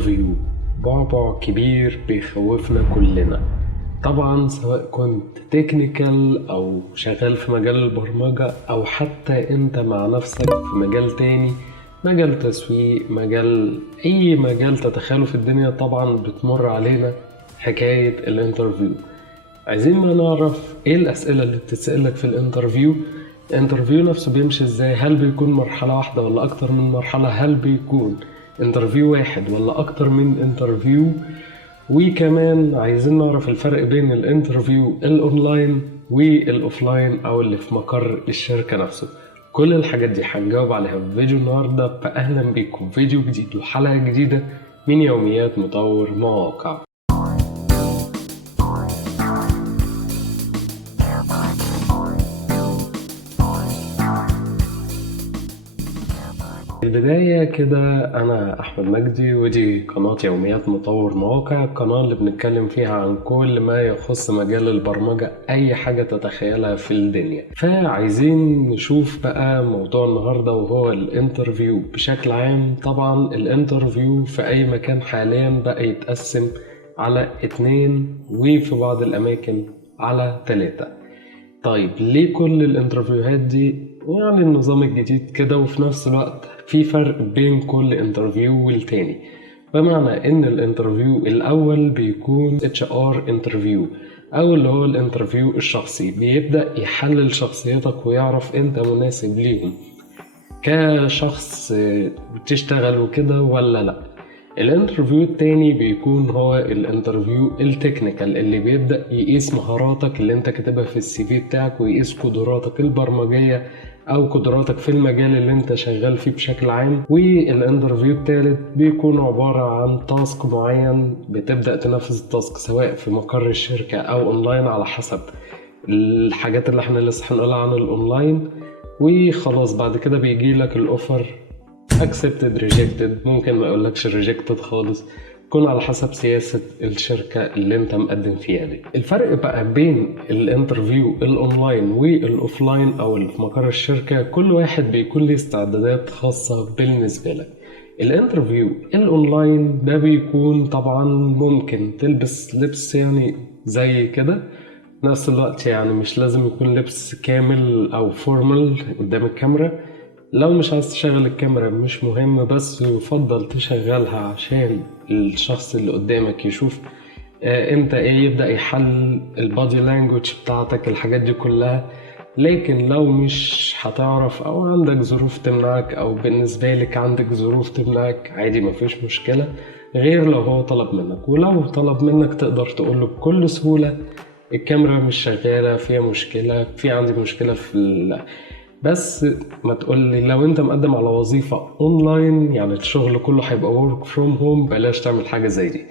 الانترفيو بعبع كبير بيخوفنا كلنا. طبعا سواء كنت تكنيكال او شغال في مجال البرمجة او حتى انت مع نفسك في مجال تاني، مجال تسويق، اي مجال تتخيله في الدنيا، طبعا بتمر علينا حكاية الانترفيو. عايزين بقى نعرف ايه الاسئلة اللي بتتسألك في الانترفيو. الانترفيو نفسه بيمشي ازاي؟ هل بيكون مرحلة واحدة ولا اكتر من مرحلة؟ هل بيكون انترفيو واحد ولا اكتر من انترفيو؟ وكمان عايزين نعرف الفرق بين الانترفيو الاونلاين والاوفلاين او اللي في مقر الشركة نفسه. كل الحاجات دي هنجاوب عليها في فيديو النهاردة، فاهلا بيكم في فيديو جديد وحلقة جديدة من يوميات مطور مواقع. في البداية كده أنا أحمد مجدي، ودي قناة يوميات مطور مواقع، القناة اللي بنتكلم فيها عن كل ما يخص مجال البرمجة، أي حاجة تتخيلها في الدنيا. فعايزين نشوف بقى موضوع النهاردة وهو الانترفيو بشكل عام. طبعا الانترفيو في أي مكان حاليا بقى يتقسم على 2 وفي بعض الأماكن على 3. طيب ليه كل الانترفيوهات دي؟ يعني النظام الجديد كده، وفي نفس الوقت في فرق بين كل انترفيو والتاني. بمعنى ان الانترفيو الاول بيكون HR انترفيو، او اللي هو الانترفيو الشخصي، بيبدأ يحلل شخصيتك ويعرف انت مناسب ليهم كشخص بتشتغل وكده ولا لا. الانترفيو التاني بيكون هو الانترفيو التكنيكال، اللي بيبدأ يقيس مهاراتك اللي انت كاتبها في السي في بتاعك، ويقيس قدراتك البرمجية او قدراتك في المجال اللي انت شغال فيه بشكل عام. والانترفيو التالت بيكون عبارة عن تاسك معين، بتبدأ تنفذ التاسك سواء في مقر الشركة او اونلاين على حسب الحاجات اللي احنا لسه هنقولها عن الاونلاين. وخلاص بعد كده بيجي لك الاوفر، accepted rejected، ممكن ما يقولكش rejected خالص، يكون على حسب سياسة الشركة اللي انت مقدم فيها دي. الفرق بقى بين الانترفيو الاونلاين والاوفلاين او اللي في مقر الشركة، كل واحد بيكون له استعدادات خاصة بالنسبة لك. الانترفيو الاونلاين ده بيكون طبعا ممكن تلبس لبس يعني زي كده، نفس الوقت يعني مش لازم يكون لبس كامل او فورمال قدام الكاميرا. لو مش عايز تشغل الكاميرا مش مهم، بس يفضل تشغلها عشان الشخص اللي قدامك يشوف انت ايه، يبدأ يحلل البادي لانجوج بتاعتك، الحاجات دي كلها. لكن لو مش هتعرف او عندك ظروف تمنعك، او بالنسبة لك عندك ظروف تمنعك، عادي مفيش مشكلة، غير لو هو طلب منك. ولو طلب منك تقدر تقوله بكل سهولة الكاميرا مش شغالة، فيها مشكلة، في عندي مشكلة بس ما تقولي لو انت مقدم على وظيفة اونلاين يعني الشغل كله هيبقى work from home، بلاش تعمل حاجة زي دي.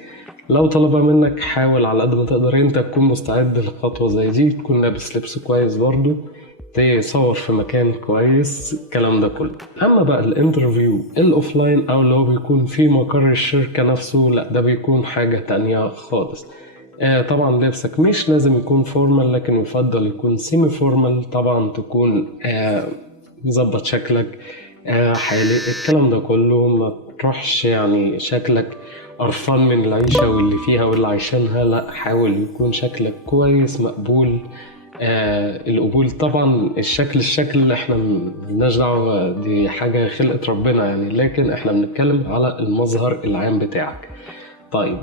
لو طلبها منك حاول على قد ما تقدر انت تكون مستعد لخطوة زي دي، تكون لابس لبس كويس برضو، تصور في مكان كويس، الكلام ده كله. اما بقى الانترفيو الاوفلاين او اللي هو بيكون في مقر الشركة نفسه، لا ده بيكون حاجة تانية خالص. طبعا لبسك مش لازم يكون فورمال، لكن يفضل يكون سيمي فورمال. طبعا تكون مظبط شكلك، حالق، الكلام ده كله. ما تروحش يعني شكلك قرفان من العيشة واللي فيها واللي عايشينها، لا حاول يكون شكلك كويس مقبول. القبول طبعا الشكل اللي احنا ملناش دعوة، دي حاجة خلقة ربنا يعني، لكن احنا بنتكلم على المظهر العام بتاعك. طيب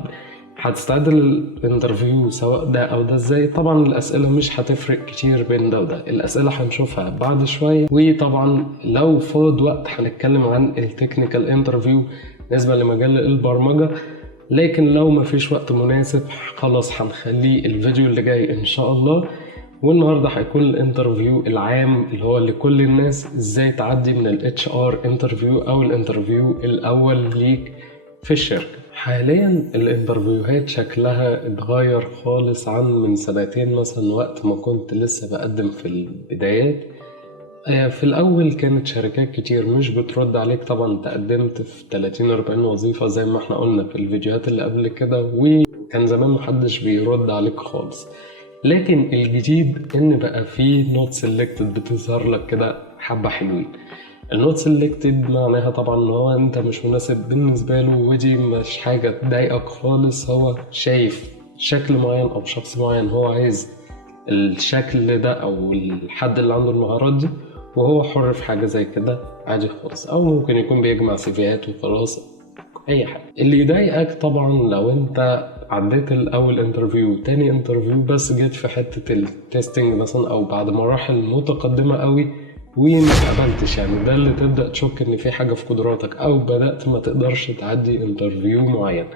هتستعد للانترفيو سواء ده او ده ازاي؟ طبعا الاسئله مش هتفرق كتير بين ده وده، الاسئله هنشوفها بعد شويه. وطبعا لو فاض وقت هنتكلم عن التكنيكال انترفيو بالنسبه لمجال البرمجه، لكن لو مفيش وقت مناسب خلاص هنخليه الفيديو اللي جاي ان شاء الله. والنهارده هيكون الانترفيو العام اللي هو لكل الناس، ازاي تعدي من الاتش ار انترفيو او الانترفيو الاول ليك في الشركة. حاليا الانترفيوهات شكلها اتغير خالص عن من سنتين مثلا، وقت ما كنت لسه بقدم في البدايات. في الأول كانت شركات كتير مش بترد عليك. طبعا تقدمت في 30-40 وظيفة زي ما احنا قلنا في الفيديوهات اللي قبل كده، وكان زمان محدش بيرد عليك خالص. لكن الجديد ان بقى فيه not selected بتظهر لك كده حبة حلوين. النوت سيلكتد معناها طبعا ان هو انت مش مناسب بالنسبة له، ودي مش حاجة تضايقك خالص. هو شايف شكل معين او شخص معين هو عايز الشكل ده او الحد اللي عنده المهارات دي، وهو حر في حاجة زي كده عادي خالص. او ممكن يكون بيجمع سيفيات وخلاص، اي حاجة. اللي يضايقك طبعا لو انت عديت الاول انترفيو تاني انترفيو بس جيت في حتة التستنج مثلا او بعد مراحل متقدمة قوي وما اتقبلتش، يعني ده اللي تبدأ تشك ان في حاجة في قدراتك، او بدأت ما تقدرش تعدي انترفيو معين.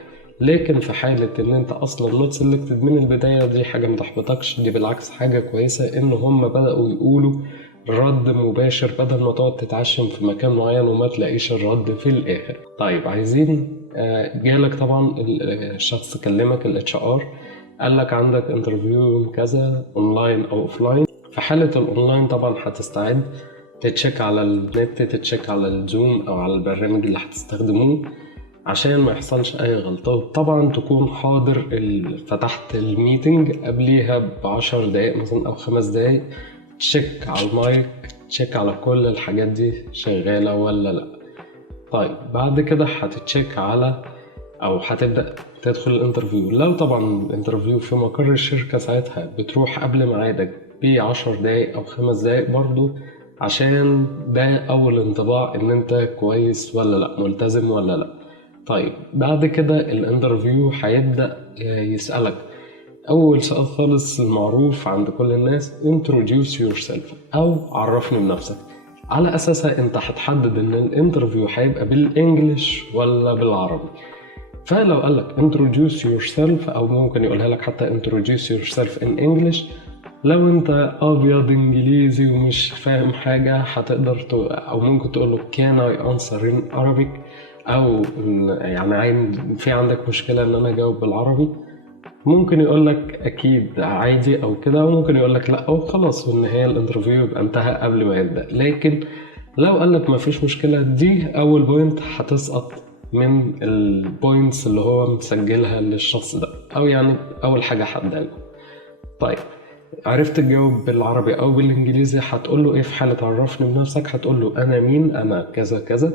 لكن في حالة ان انت اصلا نوت سيلكتد من البداية، دي حاجة متحبطكش، دي بالعكس حاجة كويسة ان هم بدأوا يقولوا رد مباشر بدل ما تقعد تتعشم في مكان معين وما تلاقيش الرد في الاخر. طيب عايزين جالك طبعا الشخص كلمك الاتش ار، قال لك عندك انترفيو كذا اونلاين او اوفلاين. في حالة الاونلاين طبعا هتستعد تتشيك على النت، تتشيك على الزوم او على البرنامج اللي هتستخدموه عشان ما يحصلش اي غلطة. طبعا تكون حاضر فتحت الميتنج قبليها ب10 دقايق مثلا او 5 دقايق، تشيك على المايك، تشيك على كل الحاجات دي شغالة ولا لا. طيب بعد كده هتتشيك على او هتبدأ تدخل الانترفيو. لو طبعا الانترفيو في مقر الشركة ساعتها بتروح قبل ميعادك ب10 دقايق او 5 دقايق برضو، عشان ده اول انطباع ان انت كويس ولا لا، ملتزم ولا لا. طيب بعد كده الانترفيو هيبدأ يسألك أول سؤال خالص المعروف عند كل الناس introduce yourself أو عرفني بنفسك. على أساسها أنت هتحدد إن الانترفيو هيبقى بالإنجليش ولا بالعربي. فلو قالك introduce yourself أو ممكن يقولها لك حتى introduce yourself in English، لو أنت أبيض إنجليزي ومش فاهم حاجة هتقدر أو ممكن تقوله can I answer in Arabic، أو يعني في عندك مشكلة إن أنا أجاوب بالعربي. ممكن يقولك اكيد عادي او كده، وممكن يقولك لا وخلاص وان هي الانترفيو يبقى انتهى قبل ما يبدأ. لكن لو قالك ما فيش مشكلة، دي اول بوينت هتسقط من البوينتس اللي هو مسجلها للشخص ده، او يعني اول حاجة هبدأ له. طيب عرفت تجاوب بالعربي او بالانجليزي، هتقول له ايه في حالة عرفني بنفسك؟ هتقول له انا مين، انا كذا كذا،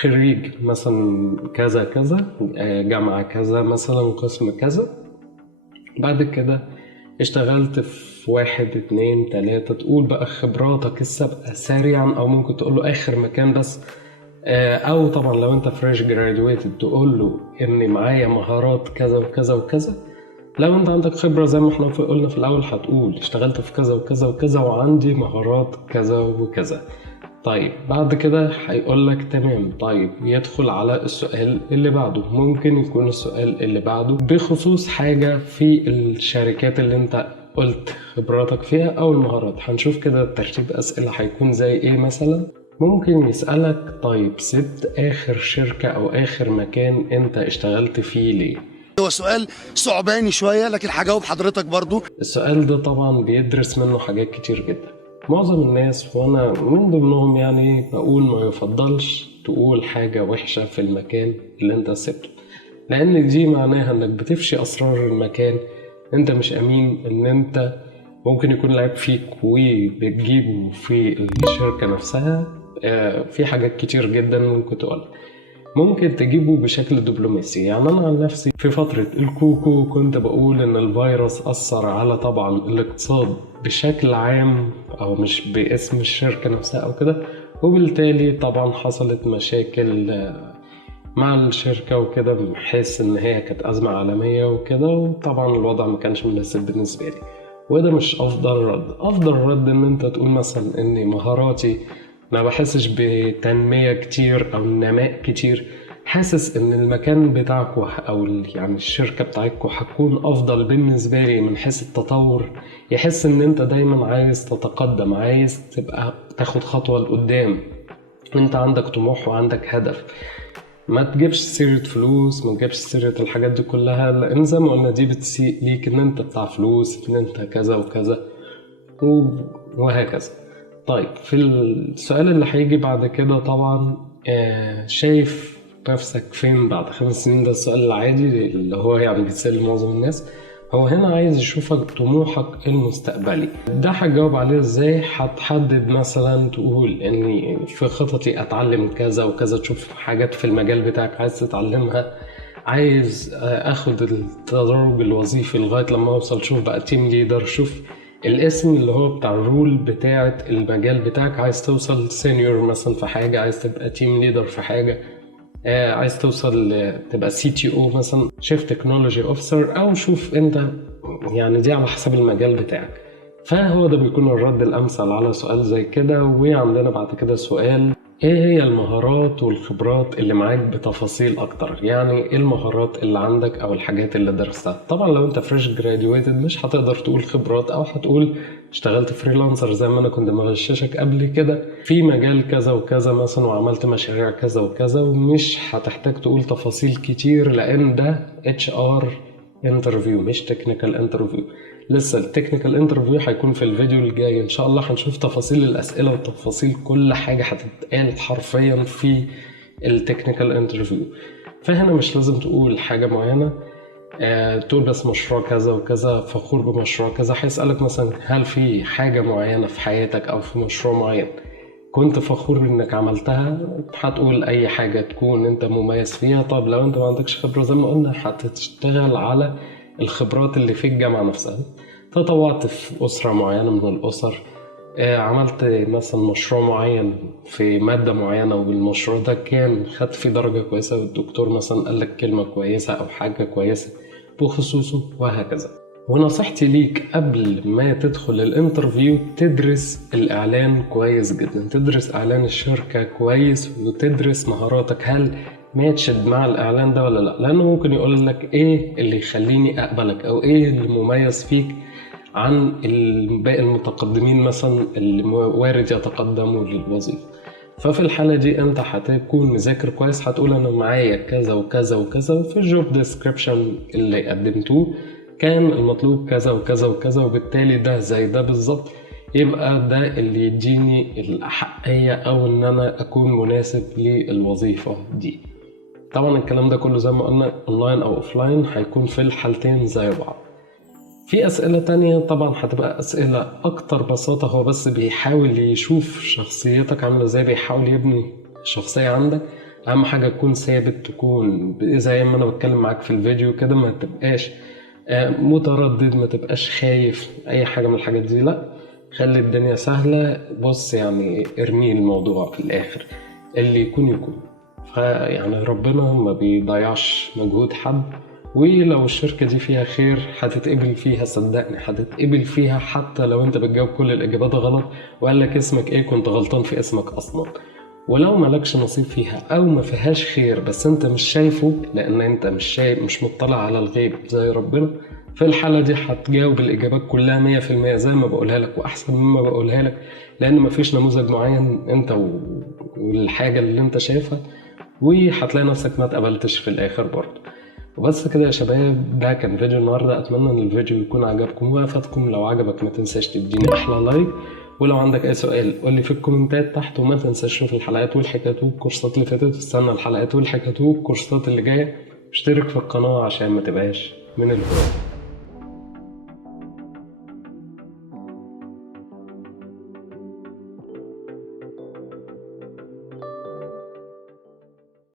خريج مثلا كذا كذا، جامعة كذا مثلا، قسم كذا، بعد كده اشتغلت في 1 2 3. تقول بقى خبراتك السابقة سريعا، او ممكن تقول له اخر مكان بس، او طبعا لو انت فريش جرادويتد تقول له اني معايا مهارات كذا وكذا وكذا. لو انت عندك خبرة زي ما احنا قلنا في الاول، هتقول اشتغلت في كذا وكذا وكذا وعندي مهارات كذا وكذا. طيب بعد كده هيقولك تمام. طيب يدخل على السؤال اللي بعده، ممكن يكون السؤال اللي بعده بخصوص حاجة في الشركات اللي انت قلت خبراتك فيها او المهارات. هنشوف كده ترتيب اسئلة هيكون زي ايه. مثلا ممكن يسألك طيب سبت اخر شركة او اخر مكان انت اشتغلت فيه ليه؟ هو سؤال صعباني شوية لكن هجاوب حضرتك برضو. السؤال ده طبعا بيدرس منه حاجات كتير جدا. معظم الناس وانا من ضمنهم يعني بقول ما يفضلش تقول حاجة وحشة في المكان اللي انت سبته، لان دي معناها انك بتفشي اسرار المكان. انت مش امين ان انت ممكن يكون لعب فيك وبتجيبه في الشركة نفسها. في حاجات كتير جدا ممكن تقولها، ممكن تجيبه بشكل دبلوماسي. يعني أنا عن نفسي في فترة الكوكو كنت بقول إن الفيروس أثر على طبعا الاقتصاد بشكل عام، أو مش باسم الشركة نفسها أو كده، وبالتالي طبعا حصلت مشاكل مع الشركة وكده، بحيث إن هي كانت أزمة عالمية وكده، وطبعا الوضع ما كانش مناسب بالنسبة لي. وده مش أفضل رد. أفضل رد إن أنت تقول مثلا إن مهاراتي ما بحسش بتنمية كتير أو نماء كتير، حاسس إن المكان بتاعكو أو يعني الشركة بتاعتكو هتكون أفضل بالنسبة لي من حيث التطور. يحس إن أنت دايما عايز تتقدم، عايز تبقى تاخد خطوة لقدام، أنت عندك طموح وعندك هدف. ما تجيبش سيرة فلوس، ما تجيبش سيرة الحاجات دي كلها، لأن زي ما قلنا دي بتسيء ليك إن أنت بتاع فلوس، إن أنت كذا وكذا وهكذا. طيب في السؤال اللي هيجي بعد كده طبعا شايف نفسك فين بعد 5 سنين؟ ده السؤال العادي اللي هو يعني بيتسأل معظم الناس. هو هنا عايز يشوفك طموحك المستقبلي. ده هتجاوب عليه ازاي؟ هتحدد مثلا تقول اني في خططي اتعلم كذا وكذا، تشوف حاجات في المجال بتاعك عايز تتعلمها، عايز اخد التدرج الوظيفي لغاية لما اوصل، شوف بقى تيم ليدر، شوف الاسم اللي هو بتاع الرول بتاعة المجال بتاعك، عايز توصل سينيور مثلا في حاجة، عايز تبقى تيم ليدر في حاجة، عايز توصل تبقى CTO مثلا، شيف تكنولوجي اوفيسر، او شوف انت يعني دي على حسب المجال بتاعك. فهو ده بيكون الرد الامثل على سؤال زي كده. وعندنا بعد كده سؤال: ايه هي المهارات والخبرات اللي معاك بتفاصيل اكتر؟ يعني ايه المهارات اللي عندك او الحاجات اللي درستها؟ طبعا لو انت فريش جراديويتد مش هتقدر تقول خبرات، او هتقول اشتغلت فريلانسر زي ما انا كنت مغششك قبل كده في مجال كذا وكذا مثلا، وعملت مشاريع كذا وكذا، ومش هتحتاج تقول تفاصيل كتير لان ده HR انترفيو مش تكنيكال انترفيو. لسه التكنيكال انترفيو هيكون في الفيديو الجاي ان شاء الله، هنشوف تفاصيل الاسئله وتفاصيل كل حاجه هتتقال حرفيا في التكنيكال انترفيو. فهنا مش لازم تقول حاجه معينه، تقول بس مشروع كذا وكذا، فخور بمشروع كذا. هيسألك مثلا هل في حاجة معينة في حياتك أو في مشروع معين كنت فخور إنك عملتها؟ هتقول أي حاجة تكون أنت مميز فيها. طب لو أنت ما عندكش خبرة زي ما قلنا، هتشتغل على الخبرات اللي في الجامعة نفسها. تطوعت في أسرة معينة من الأسر، عملت مثلا مشروع معين في مادة معينة، والمشروع ده كان خدت فيه درجة كويسة، والدكتور مثلا قال لك كلمة كويسة أو حاجة كويسة بخصوصه، وهكذا. ونصيحتي ليك قبل ما تدخل الانترفيو تدرس الإعلان كويس جدا، تدرس إعلان الشركة كويس، وتدرس مهاراتك هل ماتشد مع الإعلان ده ولا لا، لأنه ممكن يقول لك إيه اللي يخليني أقبلك، أو إيه اللي مميز فيك عن باقي المتقدمين مثلا اللي وارد يتقدموا للوظيفة. ففي الحالة دي انت هتكون مذاكر كويس، هتقول انا معايا كذا وكذا وكذا، وفي الجوب ديسكريبشن اللي قدمتوه كان المطلوب كذا وكذا وكذا، وبالتالي ده زي ده بالظبط، يبقى ده اللي يديني الأحقية او ان انا اكون مناسب للوظيفة دي. طبعا الكلام ده كله زي ما قلنا اونلاين او اوفلاين، هيكون في الحالتين زي بعض. في أسئلة تانية طبعا هتبقى أسئلة أكتر بساطة، هو بس بيحاول يشوف شخصيتك عاملة ازاي، بيحاول يبني شخصية عندك. أهم حاجة تكون ثابت، تكون زي ما أنا بتكلم معاك في الفيديو كده، ما تبقاش متردد، ما تبقاش خايف أي حاجة من الحاجات دي، لأ خلي الدنيا سهلة. بص يعني ارمي الموضوع في الآخر، اللي يكون يكون. فيعني ربنا ما بيضيعش مجهود حد، ولو الشركة دي فيها خير هتتقبل فيها، صدقني هتتقبل فيها، حتى لو انت بتجاوب كل الإجابات غلط وقال لك اسمك ايه كنت غلطان في اسمك أصلا. ولو مالكش نصيب فيها أو ما فيهاش خير بس انت مش شايفه، لأن انت مش شايف، مش مطلع على الغيب زي ربنا، في الحالة دي هتجاوب الإجابات كلها 100% زي ما بقولها لك وأحسن مما بقولها لك، لأن مفيش نموذج معين انت والحاجة اللي انت شايفها، وهتلاقي نفسك ما تقبلتش في الآخر برضه. وبس كده يا شباب، ده كان فيديو النهارده. اتمنى ان الفيديو يكون عجبكم وافادكم. لو عجبك ما تنساش تديني احلى لايك، ولو عندك اي سؤال قولي في الكومنتات تحت، وما تنساش تشوف الحلقات والحكايات والكورسات اللي فاتت، استنى الحلقات والحكايات والكورسات اللي جايه، اشترك في القناه عشان ما تبقاش من الهواة.